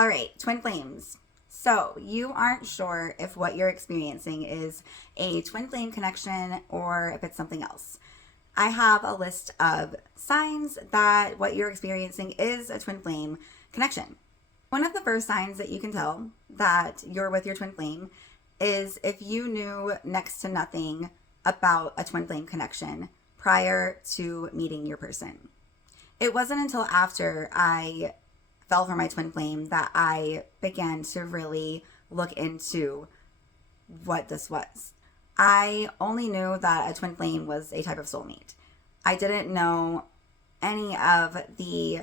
All right, twin flames. So, you aren't sure if what you're experiencing is a twin flame connection or if it's something else. I have a list of signs that what you're experiencing is a twin flame connection. One of the first signs that you can tell that you're with your twin flame is if you knew next to nothing about a twin flame connection prior to meeting your person. It wasn't until after I fell for my twin flame that I began to really look into what this was. I only knew that a twin flame was a type of soulmate. I didn't know any of the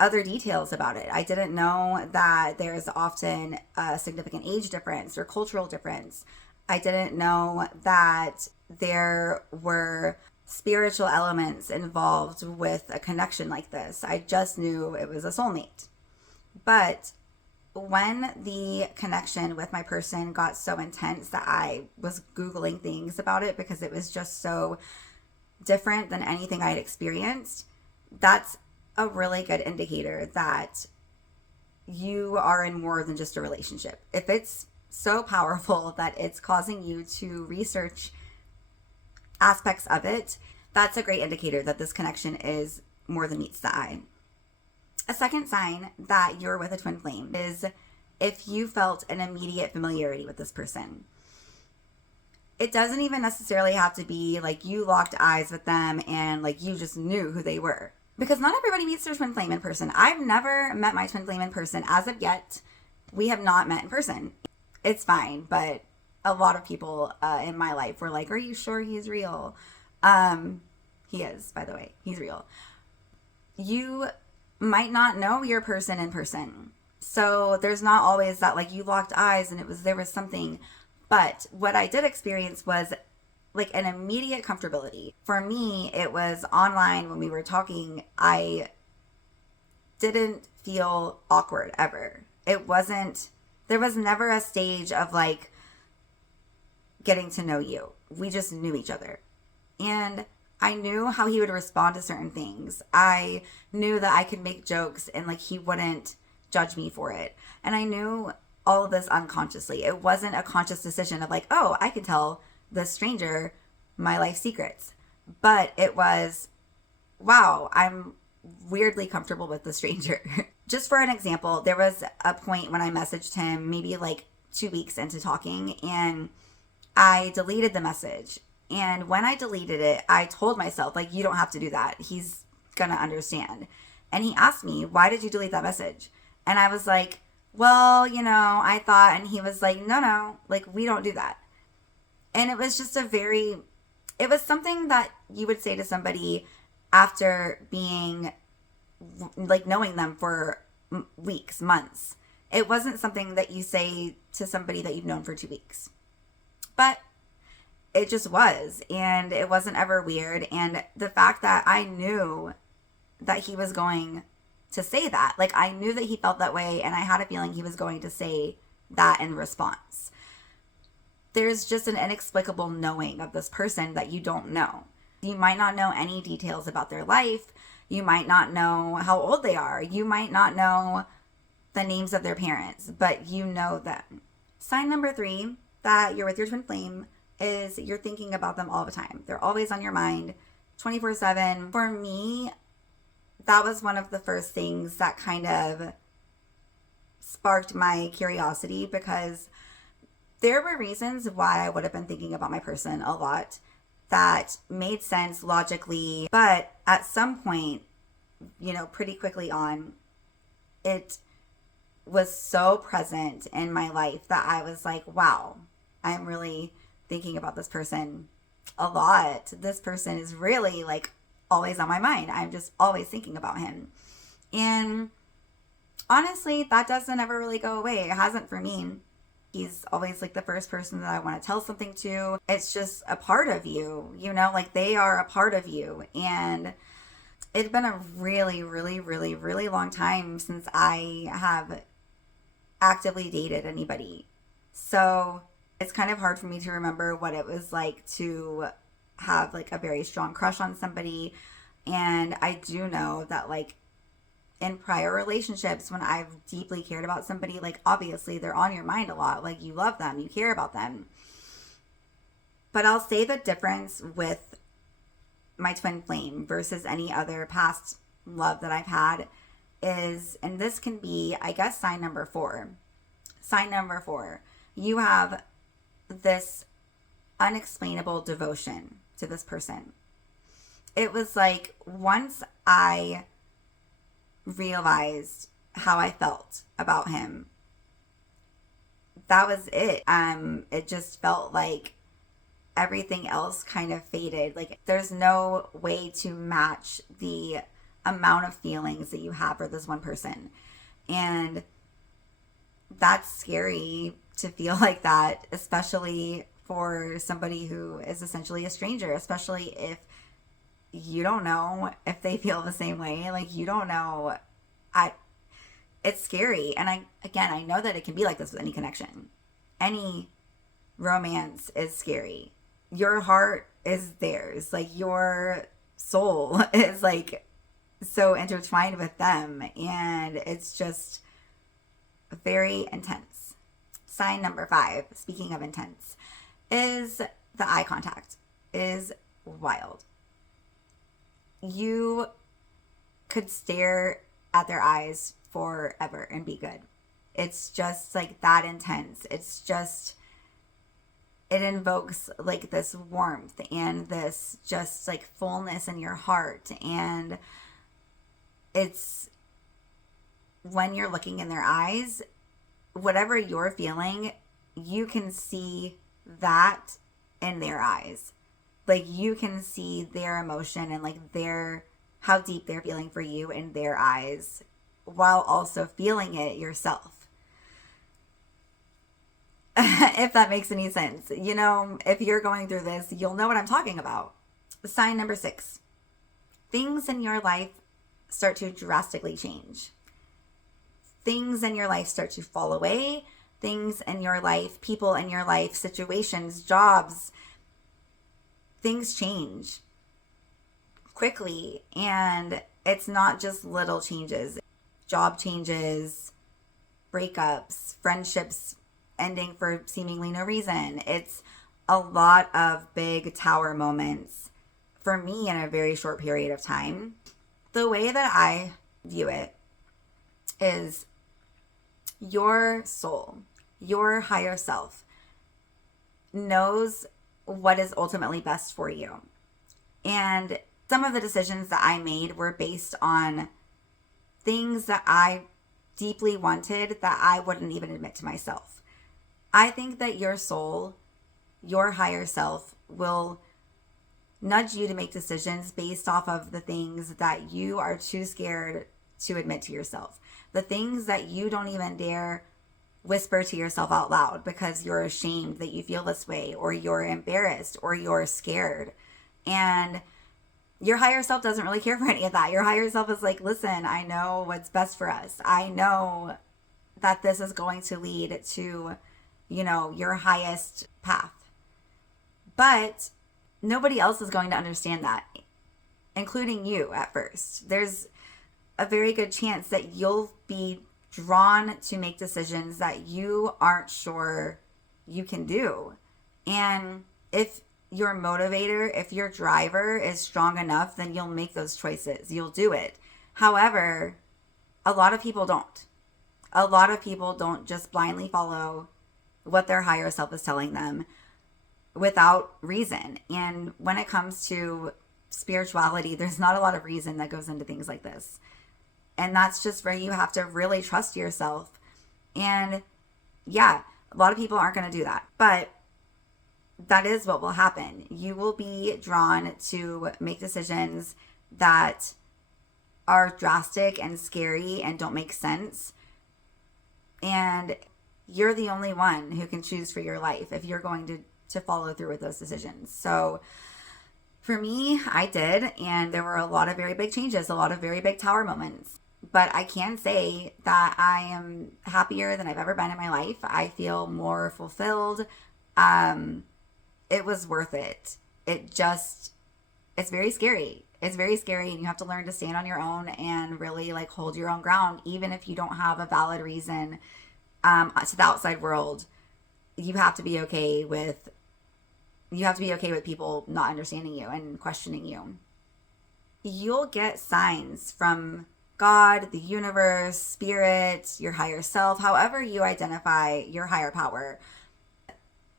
other details about it. I didn't know that there's often a significant age difference or cultural difference. I didn't know that there were spiritual elements involved with a connection like this. I just knew it was a soulmate. But when the connection with my person got so intense that I was Googling things about it because it was just so different than anything I had experienced, that's a really good indicator that you are in more than just a relationship. If it's so powerful that it's causing you to research aspects of it, that's a great indicator that this connection is more than meets the eye. A second sign that you're with a twin flame is if you felt an immediate familiarity with this person. It doesn't even necessarily have to be like you locked eyes with them and like you just knew who they were. Because not everybody meets their twin flame in person. I've never met my twin flame in person. As of yet, we have not met in person. It's fine, but a lot of people in my life were like, are you sure he's real? He is, by the way. He's real. You might not know your person in person. So there's not always that like you locked eyes and there was something. But what I did experience was like an immediate comfortability. For me, it was online when we were talking. I didn't feel awkward ever. There was never a stage of like getting to know you. We just knew each other. And I knew how he would respond to certain things. I knew that I could make jokes and like he wouldn't judge me for it. And I knew all of this unconsciously. It wasn't a conscious decision of like, oh, I can tell this stranger my life secrets. But it was, wow, I'm weirdly comfortable with the stranger. Just for an example, there was a point when I messaged him maybe like 2 weeks into talking and I deleted the message. And when I deleted it, I told myself, like, you don't have to do that. He's going to understand. And he asked me, why did you delete that message? And I was like, well, I thought, and he was like, no, like, we don't do that. And it was just it was something that you would say to somebody after being, like, knowing them for weeks, months. It wasn't something that you say to somebody that you've known for 2 weeks. But it just was, and it wasn't ever weird. And the fact that I knew that he was going to say that, like I knew that he felt that way, and I had a feeling he was going to say that in response. There's just an inexplicable knowing of this person that you don't know. You might not know any details about their life. You might not know how old they are. You might not know the names of their parents, but you know them. Sign number 3 that you're with your twin flame is you're thinking about them all the time. They're always on your mind 24/7. For me, that was one of the first things that kind of sparked my curiosity because there were reasons why I would have been thinking about my person a lot that made sense logically. But at some point, pretty quickly on, it was so present in my life that I was like, wow, I'm really thinking about this person a lot. This person is really like always on my mind. I'm just always thinking about him. And honestly, that doesn't ever really go away. It hasn't for me. He's always like the first person that I want to tell something to. It's just a part of you, like they are a part of you. And it's been a really, really, really, really long time since I have actively dated anybody. So it's kind of hard for me to remember what it was like to have like a very strong crush on somebody. And I do know that like in prior relationships, when I've deeply cared about somebody, like obviously they're on your mind a lot. Like you love them, you care about them. But I'll say the difference with my twin flame versus any other past love that I've had is, and this can be, I guess, sign number 4. Sign number 4, you have this unexplainable devotion to this person. It was like once I realized how I felt about him, that was it. It just felt like everything else kind of faded. Like there's no way to match the amount of feelings that you have for this one person. And that's scary to feel like that, especially for somebody who is essentially a stranger, especially if you don't know if they feel the same way. Like you don't know. It's scary. And I know that it can be like this with any connection. Any romance is scary. Your heart is theirs. Like your soul is like so intertwined with them. And it's just very intense. Sign number 5, speaking of intense, is the eye contact is wild. You could stare at their eyes forever and be good. It's just like that intense. It's just, it invokes like this warmth and this just like fullness in your heart. And it's when you're looking in their eyes, whatever you're feeling, you can see that in their eyes. Like you can see their emotion and like their, how deep they're feeling for you in their eyes, while also feeling it yourself. If that makes any sense. You know, if you're going through this, you'll know what I'm talking about. Sign number 6. Things in your life start to drastically change. Things in your life start to fall away. Things in your life, people in your life, situations, jobs, things change quickly. And it's not just little changes. Job changes, breakups, friendships ending for seemingly no reason. It's a lot of big tower moments for me in a very short period of time. The way that I view it is your soul, your higher self, knows what is ultimately best for you. And some of the decisions that I made were based on things that I deeply wanted that I wouldn't even admit to myself. I think that your soul, your higher self, will nudge you to make decisions based off of the things that you are too scared to admit to yourself. The things that you don't even dare whisper to yourself out loud because you're ashamed that you feel this way, or you're embarrassed, or you're scared. And your higher self doesn't really care for any of that. Your higher self is like, listen, I know what's best for us. I know that this is going to lead to, you know, your highest path. But nobody else is going to understand that, including you at first. There's a very good chance that you'll be drawn to make decisions that you aren't sure you can do. And if your motivator, if your driver is strong enough, then you'll make those choices. You'll do it. However, a lot of people don't. A lot of people don't just blindly follow what their higher self is telling them without reason. And when it comes to spirituality, there's not a lot of reason that goes into things like this. And that's just where you have to really trust yourself. And yeah, a lot of people aren't going to do that. But that is what will happen. You will be drawn to make decisions that are drastic and scary and don't make sense. And you're the only one who can choose for your life if you're going to follow through with those decisions. So for me, I did. And there were a lot of very big changes, a lot of very big tower moments. But I can say that I am happier than I've ever been in my life. I feel more fulfilled. It was worth it. It's very scary. It's very scary, and you have to learn to stand on your own and really like hold your own ground, even if you don't have a valid reason to the outside world. You have to be okay with people not understanding you and questioning you. You'll get signs from God, the universe, spirit, your higher self, however you identify your higher power.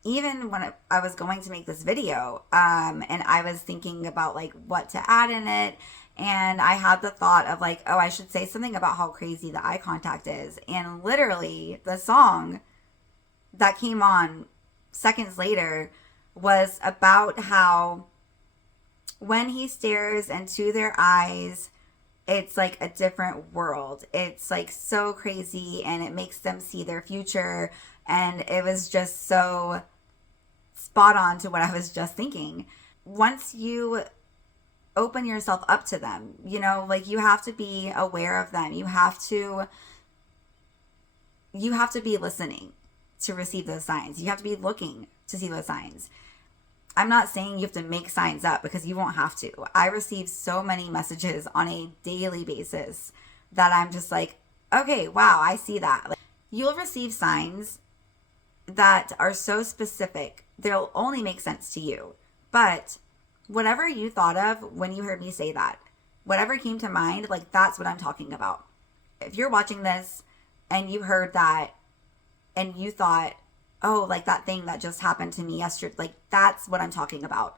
Even when I was going to make this video, and I was thinking about like what to add in it, and I had the thought of like, oh, I should say something about how crazy the eye contact is. And literally, the song that came on seconds later was about how when he stares into their eyes, it's like a different world. It's like so crazy, and it makes them see their future. And it was just so spot on to what I was just thinking. Once you open yourself up to them, you know, like you have to be aware of them. You have to be listening to receive those signs. You have to be looking to see those signs. I'm not saying you have to make signs up, because you won't have to. I receive so many messages on a daily basis that I'm just like, okay, wow, I see that. Like, you'll receive signs that are so specific, they'll only make sense to you. But whatever you thought of when you heard me say that, whatever came to mind, like that's what I'm talking about. If you're watching this and you heard that and you thought, oh, like that thing that just happened to me yesterday, like that's what I'm talking about.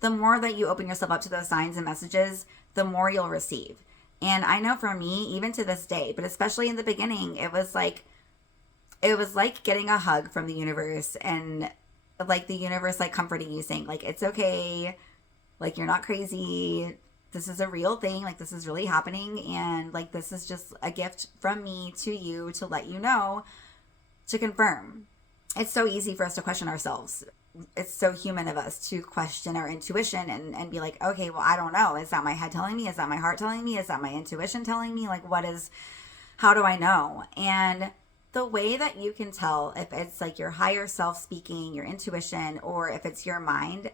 The more that you open yourself up to those signs and messages, the more you'll receive. And I know for me, even to this day, but especially in the beginning, it was like getting a hug from the universe, and like the universe like comforting you, saying like, it's okay, like you're not crazy, this is a real thing, like this is really happening, and like this is just a gift from me to you to let you know, to confirm. It's so easy for us to question ourselves. It's so human of us to question our intuition and be like, okay, well, I don't know. Is that my head telling me? Is that my heart telling me? Is that my intuition telling me? Like, how do I know? And the way that you can tell if it's like your higher self speaking, your intuition, or if it's your mind,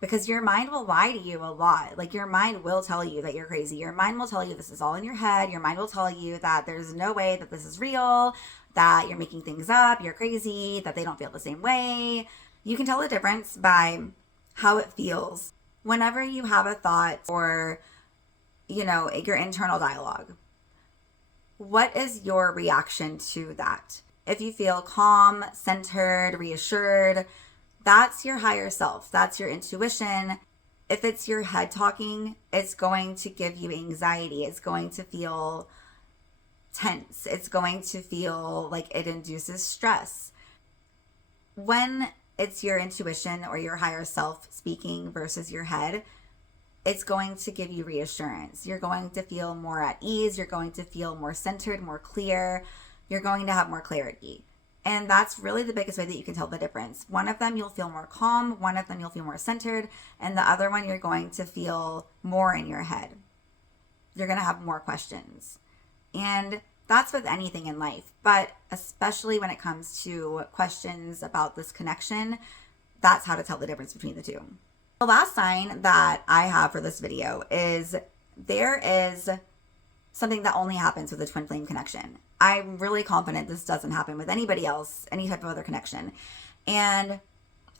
because your mind will lie to you a lot. Like your mind will tell you that you're crazy. Your mind will tell you this is all in your head. Your mind will tell you that there's no way that this is real, that you're making things up, you're crazy, that they don't feel the same way. You can tell the difference by how it feels whenever you have a thought or, you know, your internal dialogue. What is your reaction to that? If you feel calm, centered, reassured, that's your higher self. That's your intuition. If it's your head talking, it's going to give you anxiety. It's going to feel tense. It's going to feel like it induces stress. When it's your intuition or your higher self speaking versus your head, it's going to give you reassurance. You're going to feel more at ease. You're going to feel more centered, more clear. You're going to have more clarity. And that's really the biggest way that you can tell the difference. One of them, you'll feel more calm. One of them, you'll feel more centered. And the other one, you're going to feel more in your head. You're going to have more questions. And that's with anything in life. But especially when it comes to questions about this connection, that's how to tell the difference between the two. The last sign that I have for this video is there is something that only happens with a twin flame connection. I'm really confident this doesn't happen with anybody else, any type of other connection. And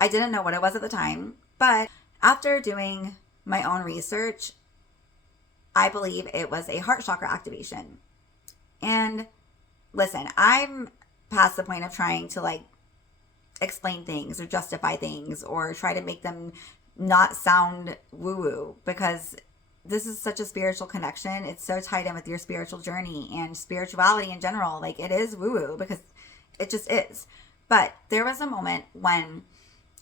I didn't know what it was at the time, but after doing my own research, I believe it was a heart chakra activation. And listen, I'm past the point of trying to like explain things or justify things or try to make them not sound woo-woo, because this is such a spiritual connection. It's so tied in with your spiritual journey and spirituality in general. Like it is woo-woo because it just is. But there was a moment when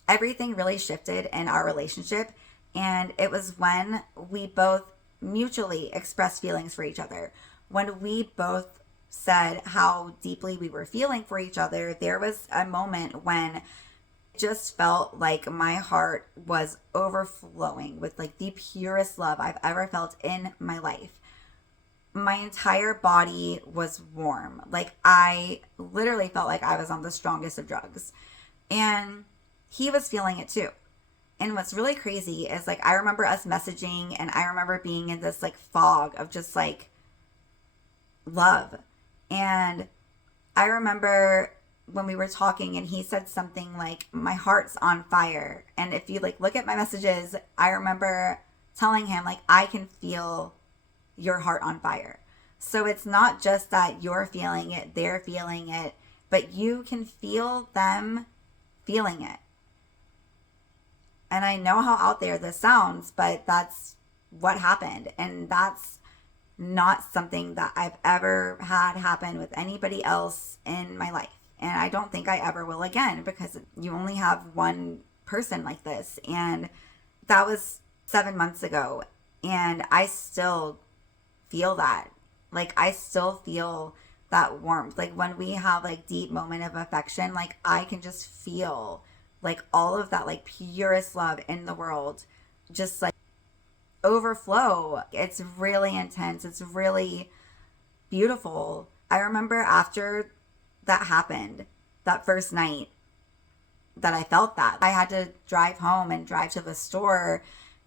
everything really shifted in our relationship, and it was when we both mutually expressed feelings for each other. When we both said how deeply we were feeling for each other, there was a moment when just felt like my heart was overflowing with like the purest love I've ever felt in my life. My entire body was warm. Like I literally felt like I was on the strongest of drugs. And he was feeling it too. And what's really crazy is like I remember us messaging and I remember being in this like fog of just like love. And I remember when we were talking and he said something like my heart's on fire. And if you like look at my messages, I remember telling him like I can feel your heart on fire. So it's not just that you're feeling it, they're feeling it, but you can feel them feeling it. And I know how out there this sounds, but that's what happened. And that's not something that I've ever had happen with anybody else in my life. And I don't think I ever will again because you only have one person like this. And that was 7 months ago. And I still feel that. Like, I still feel that warmth. Like, when we have like deep moment of affection, like, I can just feel like all of that, like, purest love in the world just like overflow. It's really intense. It's really beautiful. I remember after that happened, that first night that I felt that, I had to drive home and drive to the store.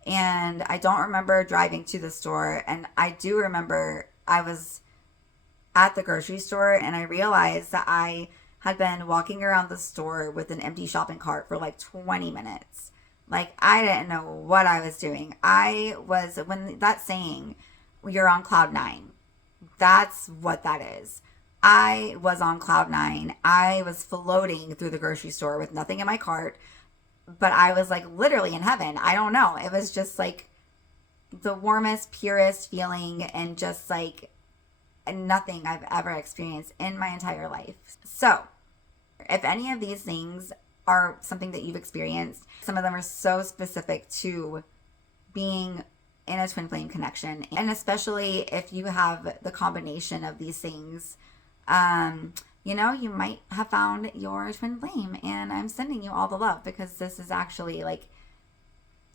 And I don't remember driving to the store. And I do remember I was at the grocery store and I realized that I had been walking around the store with an empty shopping cart for like 20 minutes. Like, I didn't know what I was doing. I was, when that saying, you're on cloud nine, that's what that is. I was on cloud nine. I was floating through the grocery store with nothing in my cart, but I was like literally in heaven. I don't know. It was just like the warmest, purest feeling and just like nothing I've ever experienced in my entire life. So, if any of these things are something that you've experienced, some of them are so specific to being in a twin flame connection. And especially if you have the combination of these things, you know, you might have found your twin flame. And I'm sending you all the love because this is actually like,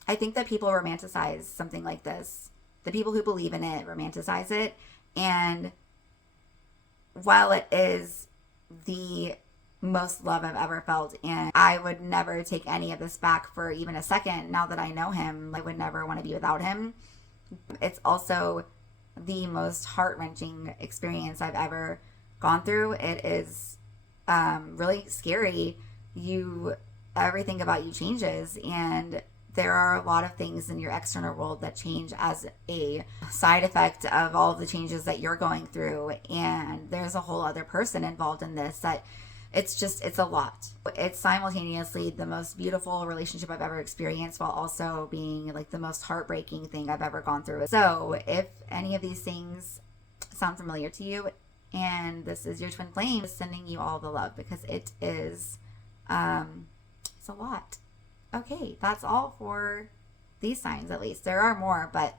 I think that people romanticize something like this. The people who believe in it romanticize it. And while it is the most love I've ever felt, and I would never take any of this back for even a second, now that I know him, I would never want to be without him. It's also the most heart-wrenching experience I've ever gone through. It is really scary. Everything about you changes, and there are a lot of things in your external world that change as a side effect of all of the changes that you're going through. And there's a whole other person involved in this that it's a lot. It's simultaneously the most beautiful relationship I've ever experienced while also being like the most heartbreaking thing I've ever gone through. So if any of these things sound familiar to you and this is your twin flame, sending you all the love because it is, it's a lot. Okay, that's all for these signs at least. There are more, but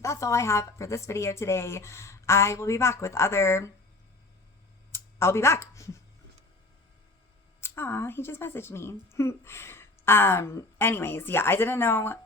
that's all I have for this video today. I will be back with I'll be back. Aw, he just messaged me. Anyways, yeah, I didn't know